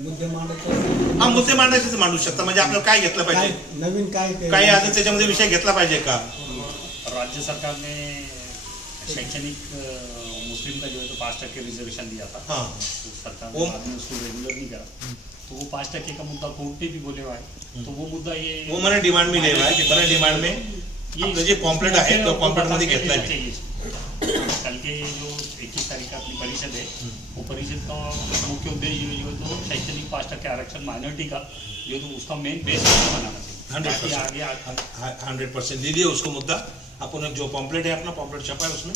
मुद्दे मांडायचे. हा, मुद्दे मांडायचे मांडू शकता. म्हणजे आपल्याला काय घेतलं पाहिजे, नवीन काय काही अजून त्याच्यामध्ये विषय घेतला पाहिजे का? राज्य सरकार ने शैक्षणिक मुस्लिम का जो है तो 5% रिजर्वेशन दिया था। हाँ, तो सरकार ने बाद में उसको रेगुलर नहीं करा, तो वो 5% का मुद्दा कोर्ट ने भी बोले हुआ है। तो वो मुद्दा ये वो मैंने डिमांड में ले रहा है, मैंने डिमांड में ये जे पॉम्पलेट आहे तो पॉम्पलेट मध्ये घेतला आहे। कल के जो 21 तारीख का अपनी परिषद है, वो परिषद का मुख्य उद्देश्य जो तो शैक्षणिक 5% आरक्षण माइनॉरिटी का जो तो उसका मेन बेस बनाना चाहिए। 100% दीजिए उसको मुद्दा। अपन जो पॉम्पलेट है अपना पॉम्पलेट छपा है उसमें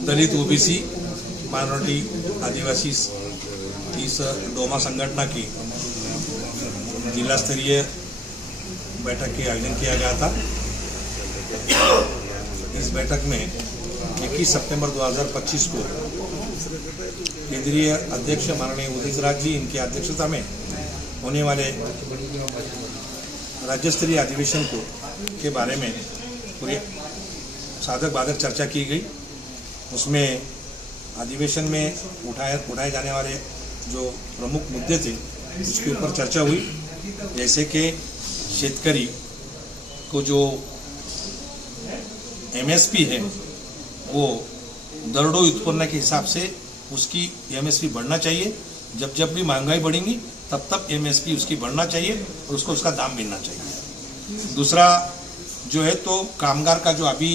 दलित ओबीसी माइनॉरिटी आदिवासी इस डोमा संगठन की जिला स्तरीय बैठक के आयोजन किया गया था। इस बैठक में 21 सितंबर 2025 को केंद्रीय अध्यक्ष माननीय उदित राज जी इनकी अध्यक्षता में होने वाले राज्य स्तरीय अधिवेशन के बारे में पूरे साधक बाधक चर्चा की गई। उसमें अधिवेशन में उठाए जाने वाले जो प्रमुख मुद्दे थे उसके ऊपर चर्चा हुई, जैसे कि शेतकरी को जो एमएसपी है वो दरडोई उत्पन्न के हिसाब से उसकी एमएसपी बढ़ना चाहिए। जब जब भी महंगाई बढ़ेगी तब तब एमएसपी उसकी बढ़ना चाहिए और उसको उसका दाम मिलना चाहिए। दूसरा जो है तो कामगार का जो अभी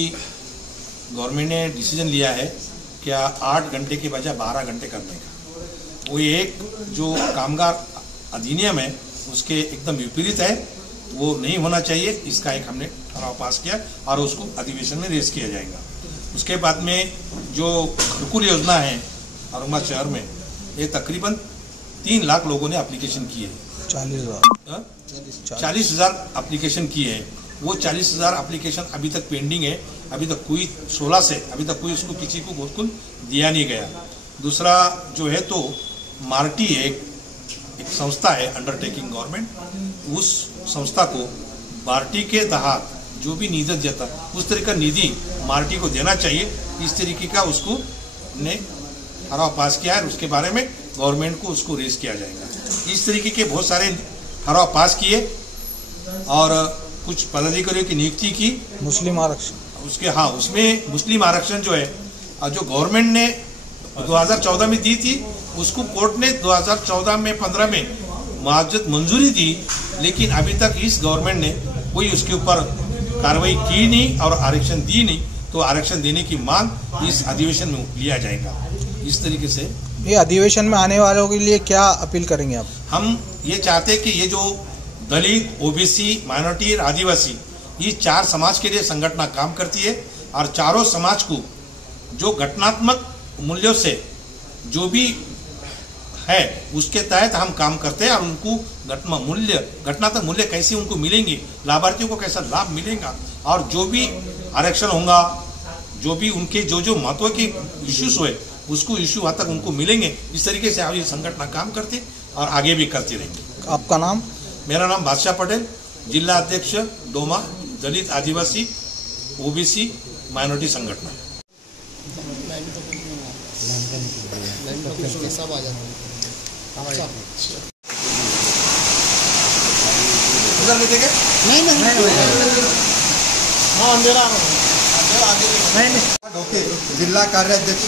गवर्नमेंट ने डिसीजन लिया है क्या 8 घंटे के बजाय 12 घंटे करने का, वो एक जो कामगार अधिनियम है उसके एकदम विपरीत है, वो नहीं होना चाहिए। इसका एक हमने ठराव पास किया और उसको अधिवेशन में रेस किया जाएगा। उसके बाद में जो घरकुल योजना है औरंगाबाद शहर में, ये तकरीबन 3 लाख लोगों ने एप्लीकेशन किए हैं। 40,000 एप्लीकेशन किए हैं। वो 40,000 एप्लीकेशन अभी तक पेंडिंग है। अभी तक कोई 16 से अभी तक कोई उसको किसी को घरकुल दिया नहीं गया। दूसरा जो है तो मार्टी एक संस्था है अंडरटेकिंग गवर्नमेंट, उस संस्था को मार्टी के तहत जो भी निधि देता उस तरह का निधि मार्टी को देना चाहिए। इस तरीके का उसको ने ठराव पास किया है, उसके बारे में गवर्नमेंट को उसको रेस किया जाएगा। इस तरीके के बहुत सारे ठराव पास किए और कुछ पदाधिकारियों की नियुक्ति की। मुस्लिम आरक्षण उसके हाँ उसमें मुस्लिम आरक्षण जो है जो गवर्नमेंट ने 2014 में दी थी उसको कोर्ट ने 2014 में 15 में मंजूरी दी, लेकिन अभी तक इस गवर्नमेंट ने कोई उसके ऊपर कार्रवाई की नहीं और आरक्षण दी नहीं। तो आरक्षण देने की मांग इस अधिवेशन में लिया जाएगा। इस तरीके से ये अधिवेशन में आने वालों के लिए क्या अपील करेंगे आप? हम ये चाहते हैं कि ये जो दलित, ओबीसी, माइनॉरिटी और आदिवासी ये 4 समाज के लिए संगठन काम करती है और चारों समाज को जो घटनात्मक मूल्यों से जो भी है उसके तहत हम काम करते हैं और उनको घटनात्मक मूल्य कैसे उनको मिलेंगे, लाभार्थियों को कैसा लाभ मिलेगा और जो भी आरक्षण होगा, जो भी उनके जो महत्व के इश्यूज हुए उसको इश्यू वहां तक उनको मिलेंगे। इस तरीके से ये संगठन काम करते और आगे भी करते रहेंगे। आपका नाम? मेरा नाम बादशाह पटेल, जिला अध्यक्ष डोमा दलित आदिवासी ओबीसी माइनॉरिटी संगठन। सब आ जाते उधर ले देंगे? नहीं हाँ अंधेरा नहीं ओके जिल्हा कार्याध्यक्ष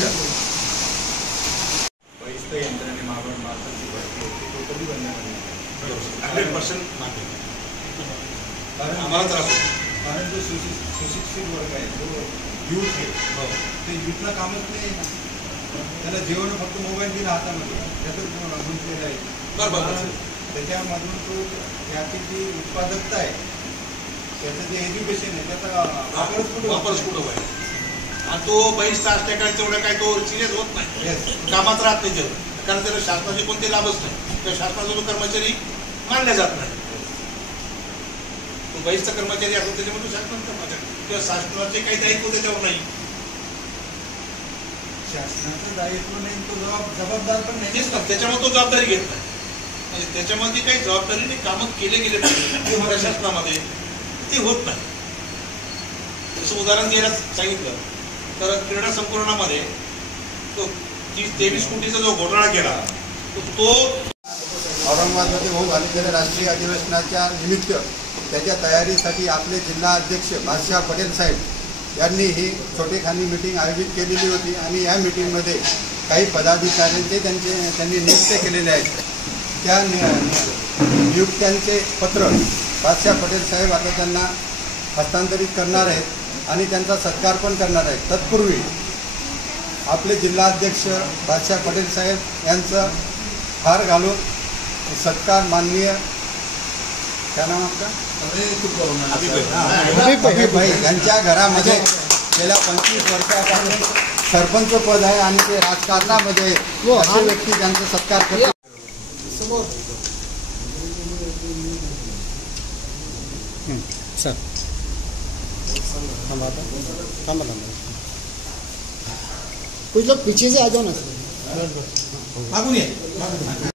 आम्हाला त्रास कारण जो सुशिक्षित वर्ग आहे जो यूथ आहे ते यूथला कामच नाही ना, त्याला जेवण फक्त मोबाईल दिला हातामध्ये त्यातच गुंतलेला आहे। बरोबर त्याच्यामधून तो याची जी उत्पादकता आहे त्याचं जे एज्युकेशन आहे त्याचा वापरच कुठं आहे आणि तो बहिष्ठ असल्याकडे तेवढं काय तो सिरियस होत नाही, कामात राहत नाही तेवढं, कारण त्याला शासनाचे कोणते लाभच नाही, त्या शासनाचा जो कर्मचारी मानला जात नाही। तो बहिष्ठ कर्मचारी असतो त्याच्यामध्ये शासनाचा कर्मचारी किंवा शासनाचे काही दायित्व त्याच्यावर नाही। शासनाचं दायित्व नाही, तो जबाबदार पण नाही. तेच ना, त्याच्यामुळे तो जबाबदारी घेत नाही. म्हणजे त्याच्यामध्ये काही जबाबदारीने कामं केले गेले पाहिजे प्रशासनामध्ये, ते होत नाही. जसं उदाहरण द्यायला सांगितलं तर क्रीडा संकुलनामध्ये तो 30-23 कोटीचा जो घोटाळा केला तो औरंगाबादमध्ये होऊ घाललेल्या राष्ट्रीय अधिवेशनाच्या निमित्त त्याच्या तयारीसाठी आपले जिल्हा अध्यक्ष बादशाह पटेल साहेब यांनी ही छोटेखानी मीटिंग आयोजित केलेली होती आणि या मीटिंगमध्ये काही पदाधिकाऱ्यांचे त्यांनी नियुक्त केलेले आहेत. त्या नियुक्त्यांचे पत्र बादशाह पटेल साहेब आता त्यांना हस्तांतरित करणार आहेत आणि त्यांचा सत्कार पण करणार आहेत. तत्पूर्वी आपले जिल्हाध्यक्ष बादशाह पटेल साहेब यांचं हार घालून सत्कार माननीय क्या नाम आपका अभिभाई यांच्या घरामध्ये गेल्या 25 वर्षापासून सरपंच पद आहे आणि ते राजकारणामध्ये असे व्यक्ती त्यांचा सत्कार करतात. सर कुछ लोग पीछे से आ जाओ ना. मागून ये.